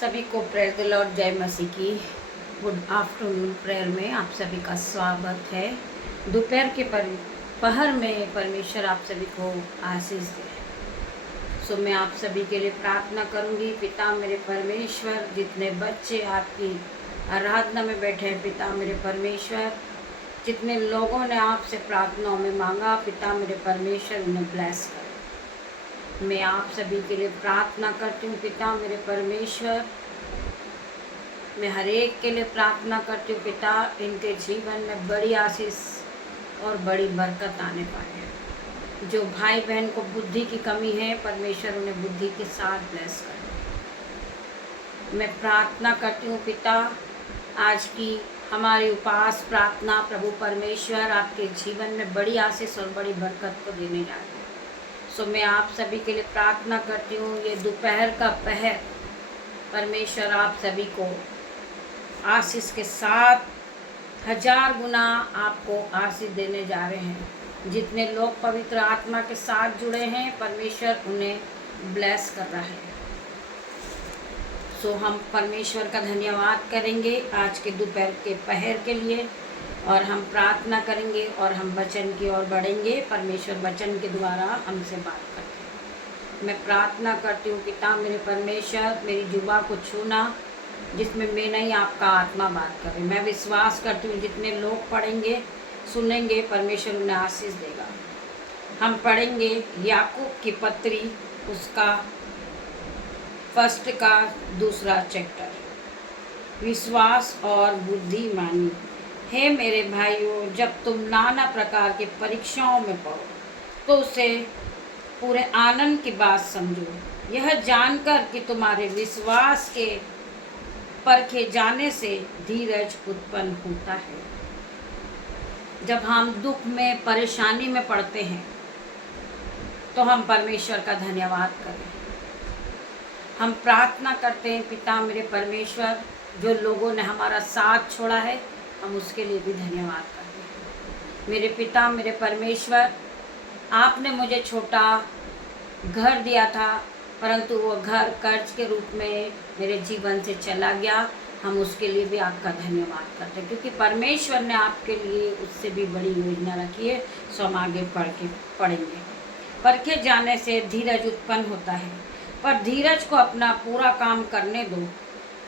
सभी को prayer the Lord जय मसीह की गुड आफ्टरनून प्रेयर में आप सभी का स्वागत है। दोपहर के पहर में परमेश्वर आप सभी को आशीष दे। सो मैं आप सभी के लिए प्रार्थना करूंगी। पिता मेरे परमेश्वर, जितने बच्चे आपकी आराधना में बैठे हैं पिता मेरे परमेश्वर, जितने लोगों ने आपसे प्रार्थनाओं में मांगा पिता मेरे परमेश्वर, उन्हें ब्लेस कर। मैं आप सभी के लिए प्रार्थना करती हूँ पिता मेरे परमेश्वर। मैं हर एक के लिए प्रार्थना करती हूँ पिता, इनके जीवन में बड़ी आशीष और बड़ी बरकत आने पाए। जो भाई बहन को बुद्धि की कमी है परमेश्वर उन्हें बुद्धि के साथ ब्लेस करे। मैं प्रार्थना करती हूँ पिता, आज की हमारी उपवास प्रार्थना प्रभु परमेश्वर आपके जीवन में बड़ी आशीष और बड़ी बरकत को देने जा रही है। सो मैं आप सभी के लिए प्रार्थना करती हूँ। ये दोपहर का पहर परमेश्वर आप सभी को आशीष के साथ 1000 गुना आपको आशीष देने जा रहे हैं। जितने लोग पवित्र आत्मा के साथ जुड़े हैं परमेश्वर उन्हें ब्लेस कर रहा है। सो हम परमेश्वर का धन्यवाद करेंगे आज के दोपहर के पहर के लिए, और हम प्रार्थना करेंगे और हम वचन की ओर बढ़ेंगे। परमेश्वर वचन के द्वारा हमसे बात करते हैं। मैं प्रार्थना करती हूँ पिता मेरे परमेश्वर, मेरी जुबा को छूना जिसमें मैं नहीं आपका आत्मा बात करे। मैं विश्वास करती हूँ जितने लोग पढ़ेंगे सुनेंगे परमेश्वर उन्हें आशीष देगा। हम पढ़ेंगे याकूब की पत्री, उसका फर्स्ट का 2 चैप्टर, विश्वास और बुद्धिमानी। हे मेरे भाइयों, जब तुम नाना प्रकार के परीक्षाओं में पड़ो तो उसे पूरे आनंद की बात समझो, यह जानकर कि तुम्हारे विश्वास के परखे जाने से धीरज उत्पन्न होता है। जब हम दुख में परेशानी में पड़ते हैं तो हम परमेश्वर का धन्यवाद करें। हम प्रार्थना करते हैं पिता मेरे परमेश्वर, जो लोगों ने हमारा साथ छोड़ा है हम उसके लिए भी धन्यवाद करते हैं। मेरे पिता मेरे परमेश्वर, आपने मुझे छोटा घर दिया था परंतु वो घर कर्ज के रूप में मेरे जीवन से चला गया। हम उसके लिए भी आपका धन्यवाद करते हैं क्योंकि परमेश्वर ने आपके लिए उससे भी बड़ी योजना रखी है। सो हम आगे पढ़ेंगे। परखे जाने से धीरज उत्पन्न होता है, पर धीरज को अपना पूरा काम करने दो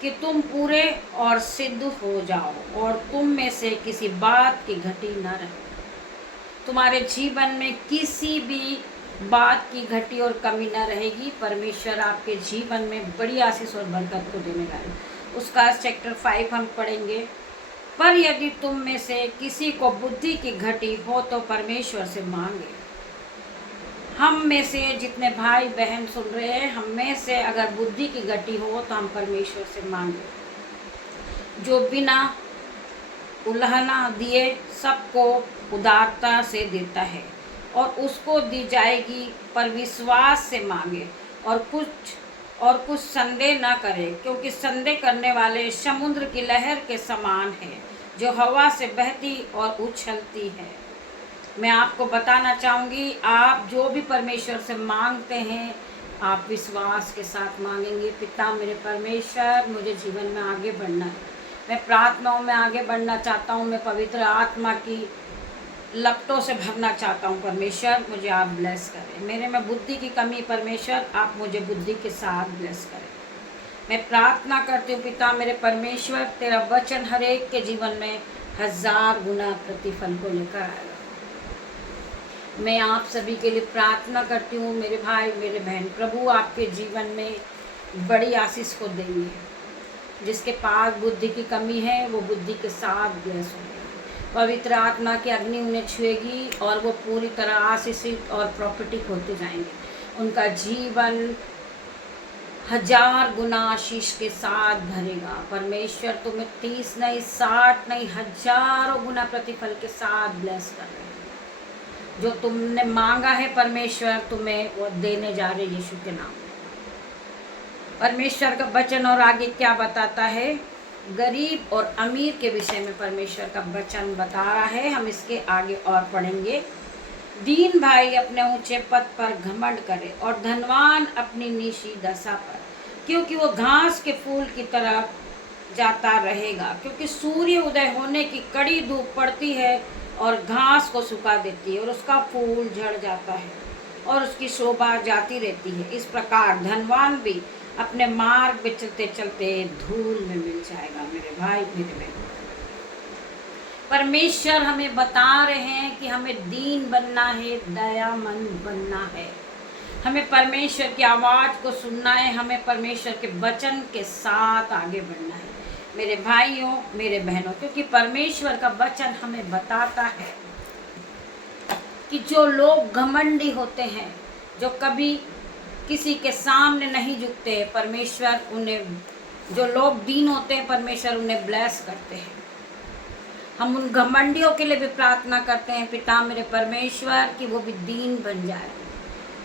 कि तुम पूरे और सिद्ध हो जाओ और तुम में से किसी बात की घटी न रहे। तुम्हारे जीवन में किसी भी बात की घटी और कमी न रहेगी। परमेश्वर आपके जीवन में बड़ी आशीष और बरकत को देने वाले। उसका चैप्टर 5 हम पढ़ेंगे। पर यदि तुम में से किसी को बुद्धि की घटी हो तो परमेश्वर से मांगे। हम में से जितने भाई बहन सुन रहे हैं, हम में से अगर बुद्धि की घटी हो तो हम परमेश्वर से मांगे, जो बिना उल्हाना दिए सबको उदारता से देता है और उसको दी जाएगी। पर विश्वास से मांगे और कुछ संदेह न करे, क्योंकि संदेह करने वाले समुद्र की लहर के समान है जो हवा से बहती और उछलती है। मैं आपको बताना चाहूँगी, आप जो भी परमेश्वर से मांगते हैं आप विश्वास के साथ मांगेंगे। पिता मेरे परमेश्वर, मुझे जीवन में आगे बढ़ना है, मैं प्रार्थनाओं में आगे बढ़ना चाहता हूँ, मैं पवित्र आत्मा की लपटों से भरना चाहता हूँ। परमेश्वर मुझे आप ब्लेस करें। मेरे में बुद्धि की कमी परमेश्वर, आप मुझे बुद्धि के साथ ब्लेस करें। मैं प्रार्थना करती हूँ पिता मेरे परमेश्वर, तेरा वचन हर एक के जीवन में 1000 गुना प्रतिफल को लेकर आएगा। मैं आप सभी के लिए प्रार्थना करती हूँ मेरे भाई मेरे बहन, प्रभु आपके जीवन में बड़ी आशीष को देंगे। जिसके पास बुद्धि की कमी है वो बुद्धि के साथ ब्लेस होंगे। पवित्र आत्मा की अग्नि उन्हें छुएगी और वो पूरी तरह आशीषित और प्रॉफिटिक होते जाएंगे। उनका जीवन 1000 गुना आशीष के साथ भरेगा। परमेश्वर तुम्हें 30 नहीं 60 नहीं 1000 गुना प्रतिफल के साथ ब्लेस कर रहे हैं। जो तुमने मांगा है परमेश्वर तुम्हें वो देने जा रहे यीशु के नाम में। परमेश्वर का वचन और आगे क्या बताता है, गरीब और अमीर के विषय में परमेश्वर का वचन बता रहा है। हम इसके आगे और पढ़ेंगे। दीन भाई अपने ऊंचे पद पर घमंड करे और धनवान अपनी नीची दशा पर। क्योंकि वो घास के फूल की तरह जाता रहेगा, क्योंकि सूर्य उदय होने की कड़ी धूप पड़ती है और घास को सुखा देती है और उसका फूल झड़ जाता है और उसकी शोभा जाती रहती है। इस प्रकार धनवान भी अपने मार्ग पे चलते चलते धूल में मिल जाएगा। मेरे भाई मेरे बहन, परमेश्वर हमें बता रहे हैं कि हमें दीन बनना है, दयामंद बनना है, हमें परमेश्वर की आवाज़ को सुनना है, हमें परमेश्वर के वचन के साथ आगे बढ़ना है मेरे भाइयों मेरे बहनों। क्योंकि परमेश्वर का वचन हमें बताता है कि जो लोग घमंडी होते हैं, जो कभी किसी के सामने नहीं झुकते, परमेश्वर उन्हें, जो लोग दीन होते हैं, परमेश्वर उन्हें ब्लेस करते हैं। हम उन घमंडियों के लिए भी प्रार्थना करते हैं, पिता मेरे परमेश्वर, कि वो भी दीन बन जाए,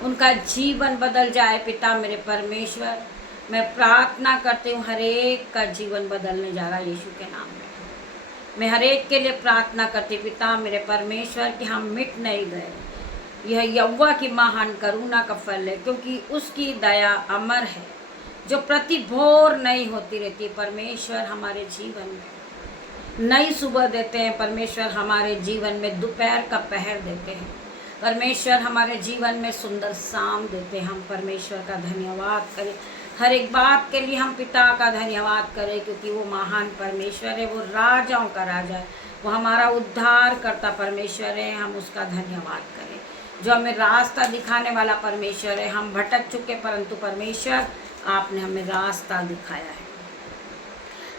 उनका जीवन बदल जाए। पिता मेरे परमेश्वर, मैं प्रार्थना करती हूँ हर एक का जीवन बदलने जा रहा है यीशु के नाम में। मैं हर एक के लिए प्रार्थना करती पिता मेरे परमेश्वर कि हम मिट नहीं गए। यह यहोवा की महान करुणा का फल है, क्योंकि उसकी दया अमर है जो प्रति भोर नई होती रहती है। परमेश्वर हमारे जीवन में नई सुबह देते हैं, परमेश्वर हमारे जीवन में दोपहर का पहर देते हैं, परमेश्वर हमारे जीवन में सुंदर शाम देते हैं। हम परमेश्वर का धन्यवाद करें, हर एक बात के लिए हम पिता का धन्यवाद करें, क्योंकि वो महान परमेश्वर है, वो राजाओं का राजा है, वो हमारा उद्धार करता परमेश्वर है। हम उसका धन्यवाद करें जो हमें रास्ता दिखाने वाला परमेश्वर है। हम भटक चुके, परंतु परमेश्वर आपने हमें रास्ता दिखाया है,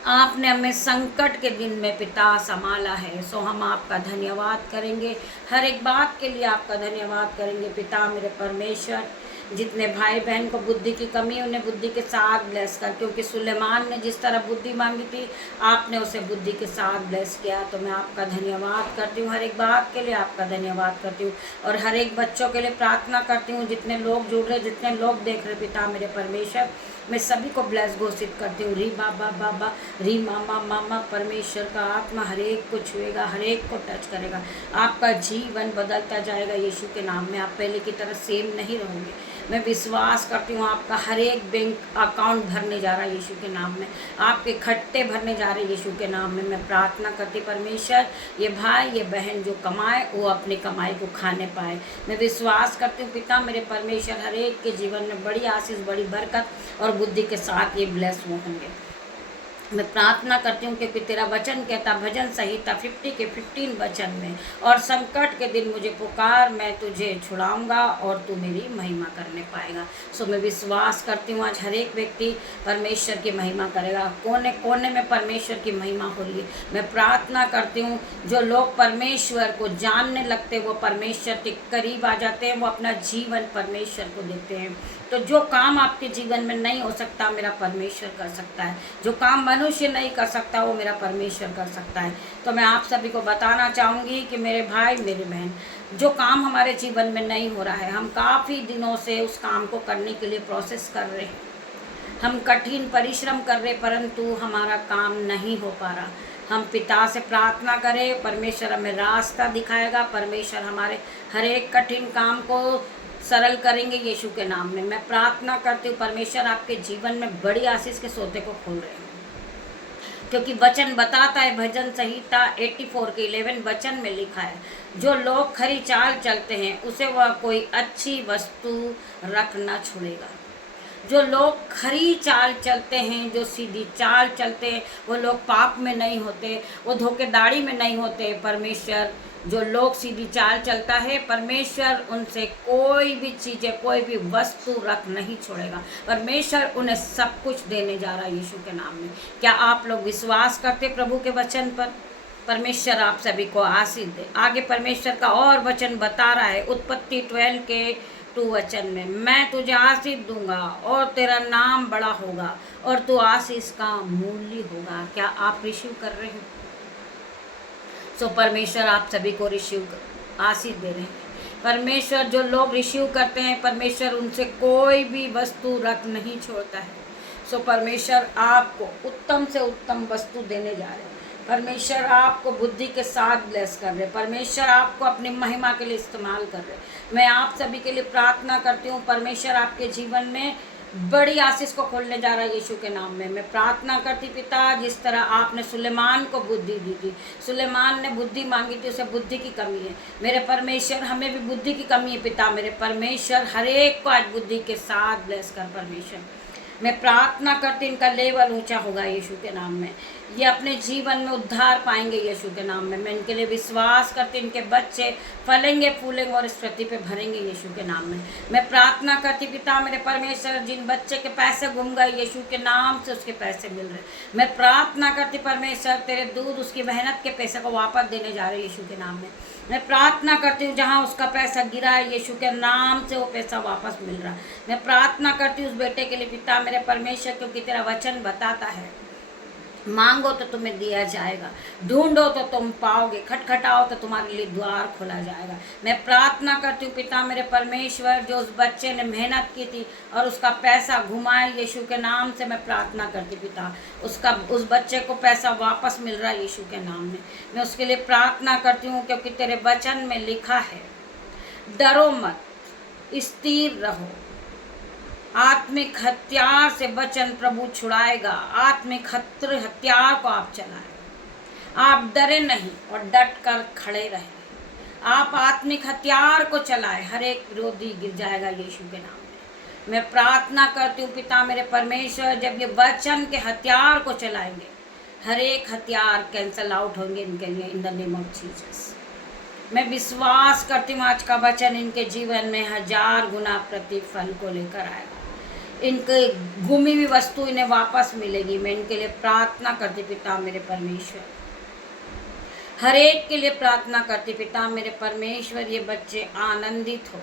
आपने हमें संकट के दिन में पिता संभाला है। सो हम आपका धन्यवाद करेंगे, हर एक बात के लिए आपका धन्यवाद करेंगे पिता मेरे परमेश्वर। जितने भाई बहन को बुद्धि की कमी, उन्हें बुद्धि के साथ ब्लेस कर, क्योंकि सुलेमान ने जिस तरह बुद्धि मांगी थी, आपने उसे बुद्धि के साथ ब्लेस किया। तो मैं आपका धन्यवाद करती हूँ, हर एक बात के लिए आपका धन्यवाद करती हूँ, और हर एक बच्चों के लिए प्रार्थना करती हूँ, जितने लोग जुड़ रहे, जितने लोग देख रहे पिता मेरे परमेश्वर, मैं सभी को ब्लेस घोषित करती हूँ। री बाबा बाबा, री मामा मामा, परमेश्वर का आत्मा हर एक को छुएगा, हर एक को टच करेगा, आपका जीवन बदलता जाएगा यीशु के नाम में। आप पहले की तरह सेम नहीं रहोगे। मैं विश्वास करती हूँ आपका हर एक बैंक अकाउंट भरने जा रहा है यीशु के नाम में, आपके खट्टे भरने जा रहे हैं यीशु के नाम में। मैं प्रार्थना करती परमेश्वर, ये भाई ये बहन जो कमाए वो अपनी कमाई को खाने पाए। मैं विश्वास करती हूँ पिता मेरे परमेश्वर, हर एक के जीवन में बड़ी आशीष, बड़ी बरकत और बुद्धि के साथ ये ब्लेस होंगे। मैं प्रार्थना करती हूँ क्योंकि तेरा वचन कहता, भजन संहिता 50 के 15 वचन में, और संकट के दिन मुझे पुकार, मैं तुझे छुड़ाऊंगा और तू मेरी महिमा करने पाएगा। सो मैं विश्वास करती हूँ आज हर एक व्यक्ति परमेश्वर की महिमा करेगा, कोने कोने में परमेश्वर की महिमा हो रही है। मैं प्रार्थना करती हूँ जो लोग परमेश्वर को जानने लगते, वो परमेश्वर के करीब आ जाते हैं, वो अपना जीवन परमेश्वर को देते हैं। तो जो काम आपके जीवन में नहीं हो सकता, मेरा परमेश्वर कर सकता है। जो काम मनुष्य नहीं कर सकता, वो मेरा परमेश्वर कर सकता है। तो मैं आप सभी को बताना चाहूँगी कि मेरे भाई मेरे बहन, जो काम हमारे जीवन में नहीं हो रहा है, हम काफ़ी दिनों से उस काम को करने के लिए प्रोसेस कर रहे हैं, हम कठिन परिश्रम कर रहे, परंतु हमारा काम नहीं हो पा रहा। हम पिता से प्रार्थना करें, परमेश्वर हमें रास्ता दिखाएगा, परमेश्वर हमारे हर एक कठिन काम को सरल करेंगे यीशु के नाम में। मैं प्रार्थना करती हूँ परमेश्वर आपके जीवन में बड़ी आशीष के सोते को खोल रहे हैं, क्योंकि वचन बताता है, भजन संहिता 84 के 11 वचन में लिखा है, जो लोग खरी चाल चलते हैं उसे वह कोई अच्छी वस्तु रख न छोड़ेगा। जो लोग खरी चाल चलते हैं, जो सीधी चाल चलते हैं, वो लोग पाप में नहीं होते, वो धोखेदाड़ी में नहीं होते। परमेश्वर जो लोग सीधी चाल चलता है, परमेश्वर उनसे कोई भी चीज़ें, कोई भी वस्तु रख नहीं छोड़ेगा। परमेश्वर उन्हें सब कुछ देने जा रहा है यीशु के नाम में। क्या आप लोग विश्वास करते प्रभु के वचन पर? परमेश्वर आप सभी को आशीष दे। आगे परमेश्वर का और वचन बता रहा है, उत्पत्ति 12 के 2 वचन में, मैं तुझे आशीष दूंगा और तेरा नाम बड़ा होगा और तू आशीष का मूल्य होगा। क्या आप रिसीव कर रहे हैं? सो परमेश्वर आप सभी को रिसीव आशीष दे रहे हैं। परमेश्वर जो लोग रिसीव करते हैं, परमेश्वर उनसे कोई भी वस्तु रख नहीं छोड़ता है। सो परमेश्वर आपको उत्तम से उत्तम वस्तु देने जा रहे हैं। परमेश्वर आपको बुद्धि के साथ ब्लेस कर रहे हैं। परमेश्वर आपको अपनी महिमा के लिए इस्तेमाल कर रहे हैं। मैं आप सभी के लिए प्रार्थना करती हूँ, परमेश्वर आपके जीवन में बड़ी आशीष को खोलने जा रहा है यीशु के नाम में। मैं प्रार्थना करती पिता, जिस तरह आपने सुलेमान को बुद्धि दी थी, सुलेमान ने बुद्धि मांगी थी, उसे बुद्धि की कमी है। मेरे परमेश्वर, हमें भी बुद्धि की कमी है पिता। मेरे परमेश्वर, हर एक को आज बुद्धि के साथ ब्लेस कर परमेश्वर। मैं प्रार्थना करती इनका लेवल ऊंचा होगा यीशु के नाम में। ये अपने जीवन में उद्धार पाएंगे यीशु के नाम में। मैं इनके लिए विश्वास करती, इनके बच्चे फलेंगे फूलेंगे और इस पृथ्वी पे भरेंगे यीशु के नाम में। मैं प्रार्थना करती पिता मेरे परमेश्वर, जिन बच्चे के पैसे गुम गए यीशु के नाम से उसके पैसे मिल रहे। मैं प्रार्थना करती परमेश्वर, तेरे दूध उसकी मेहनत के पैसे को वापस देने जा रहे यीशु के नाम में। मैं प्रार्थना करती हूँ जहाँ उसका पैसा गिरा है यीशु के नाम से वो पैसा वापस मिल रहा है। मैं प्रार्थना करती हूँ उस बेटे के लिए पिता मेरे परमेश्वर, क्योंकि तेरा वचन बताता है मांगो तो तुम्हें दिया जाएगा, ढूंढो तो तुम पाओगे, खटखटाओ तो तुम्हारे लिए द्वार खोला जाएगा। मैं प्रार्थना करती हूँ पिता मेरे परमेश्वर, जो उस बच्चे ने मेहनत की थी और उसका पैसा घुमाए यीशु के नाम से मैं प्रार्थना करती पिता, उस बच्चे को पैसा वापस मिल रहा है यीशु के नाम में। मैं उसके लिए प्रार्थना करती हूँ, क्योंकि तेरे वचन में लिखा है डरो मत, स्थिर रहो, आत्मिक हथियार से वचन प्रभु छुड़ाएगा। आत्मिक हथियार को आप चलाएं, आप डरे नहीं और डट कर खड़े रहें। आप आत्मिक हथियार को चलाएं, हर एक विरोधी गिर जाएगा यीशु के नाम में। मैं प्रार्थना करती हूँ पिता मेरे परमेश्वर, जब ये वचन के हथियार को चलाएंगे हर एक हथियार कैंसल आउट होंगे इनके लिए, in the name of Jesus. मैं विश्वास करती हूँ आज का वचन इनके जीवन में 1000 गुना प्रतिफल को लेकर आएगा। इनके गुमी हुई वस्तु इन्हें वापस मिलेगी। मैं इनके लिए प्रार्थना करती पिता मेरे परमेश्वर, हर एक के लिए प्रार्थना करती पिता मेरे परमेश्वर, ये बच्चे आनंदित हो।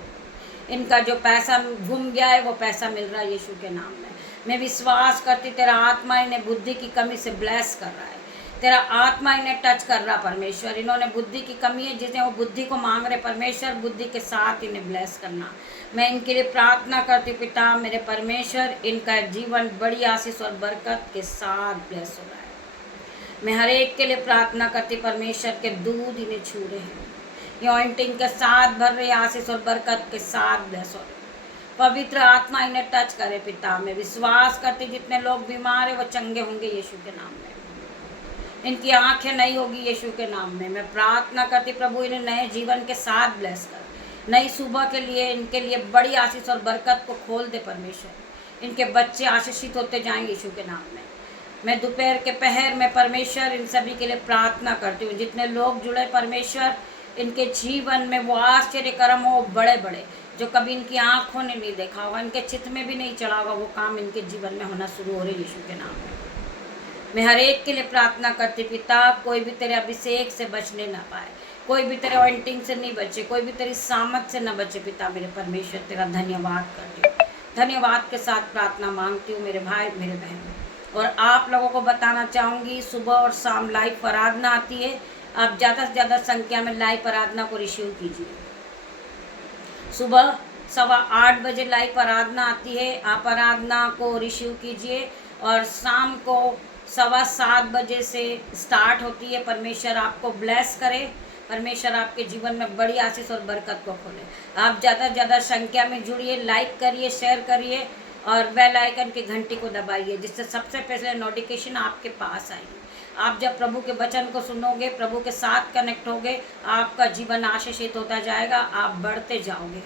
इनका जो पैसा गुम गया है वो पैसा मिल रहा है यीशु के नाम में। मैं विश्वास करती तेरा आत्मा इन्हें बुद्धि की कमी से ब्लेस कर रहा है, तेरा आत्मा इन्हें टच कर रहा परमेश्वर। इन्होंने बुद्धि की कमी है, जिसने वो बुद्धि को मांग रहे परमेश्वर, बुद्धि के साथ इन्हें ब्लेस करना। मैं इनके लिए प्रार्थना करती पिता मेरे परमेश्वर, इनका जीवन बड़ी आशीष और बरकत के साथ ब्लेस हो रहा है। मैं हर एक के लिए प्रार्थना करती परमेश्वर के दूध इन्हें छू रहे हैं, ये ऑइंटिंग के साथ भर रहे, आशीष और बरकत के साथ ब्लेस हो रहे। पवित्र आत्मा इन्हें टच करे पिता। मैं विश्वास करती जितने लोग बीमार है वो चंगे होंगे यीशु के नाम में। इनकी आंखें नहीं होगी यीशु के नाम में। मैं प्रार्थना करती प्रभु इन्हें नए जीवन के साथ ब्लेस कर, नई सुबह के लिए इनके लिए बड़ी आशीष और बरकत को खोल दे परमेश्वर। इनके बच्चे आशीषित होते जाएं यीशु के नाम में। मैं दोपहर के पहर में परमेश्वर इन सभी के लिए प्रार्थना करती हूँ, जितने लोग जुड़े परमेश्वर, इनके जीवन में वो आश्चर्य कर्म हो बड़े बड़े, जो कभी इनकी आंखों ने नहीं देखा होगा, इनके चित्त में भी नहीं चढ़ा होगा, वो काम इनके जीवन में होना शुरू हो रहे यीशु के नाम में। मैं हर एक के लिए प्रार्थना करती पिता, कोई भी तेरे अभिषेक से बचने ना पाए, कोई भी तेरे ऑइंटिंग से नहीं बचे, कोई भी तेरी सामत से न बचे पिता मेरे परमेश्वर। तेरा धन्यवाद करती हूँ, धन्यवाद के साथ प्रार्थना मांगती हूँ मेरे भाई मेरे बहन। और आप लोगों को बताना चाहूँगी, सुबह और शाम लाइव आराधना आती है। आप ज़्यादा से ज़्यादा संख्या में लाइव आराधना को रिसीव कीजिए। सुबह 8:15 बजे लाइव आराधना आती है, आप आराधना को रिसीव कीजिए। और शाम को 7:15 बजे से स्टार्ट होती है। परमेश्वर आपको ब्लेस करे, परमेश्वर आपके जीवन में बड़ी आशीष और बरकत को खोले। आप ज़्यादा से ज़्यादा संख्या में जुड़िए, लाइक करिए, शेयर करिए और बेल आइकन की घंटी को दबाइए, जिससे सबसे पहले नोटिफिकेशन आपके पास आएगी। आप जब प्रभु के वचन को सुनोगे, प्रभु के साथ कनेक्ट होगे, आपका जीवन आशीषित होता जाएगा, आप बढ़ते जाओगे।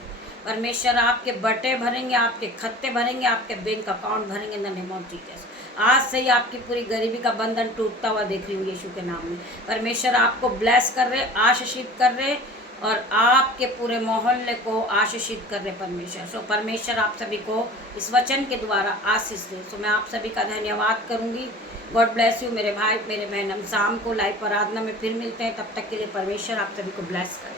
परमेश्वर आपके बटे भरेंगे, आपके खत्ते भरेंगे, आपके बैंक अकाउंट भरेंगे in the name of Jesus. आज से ही आपकी पूरी गरीबी का बंधन टूटता हुआ देख रही हूँ यीशु के नाम में। परमेश्वर आपको ब्लेस कर रहे, आशीषित कर रहे और आपके पूरे मोहल्ले को आशीषित कर रहे परमेश्वर। सो परमेश्वर आप सभी को इस वचन के द्वारा आशीष दे। सो मैं आप सभी का धन्यवाद करूँगी। गॉड ब्लेस यू मेरे भाई मेरे बहन। हम शाम को लाइव आराधना में फिर मिलते हैं, तब तक के लिए परमेश्वर आप सभी को ब्लेस करें।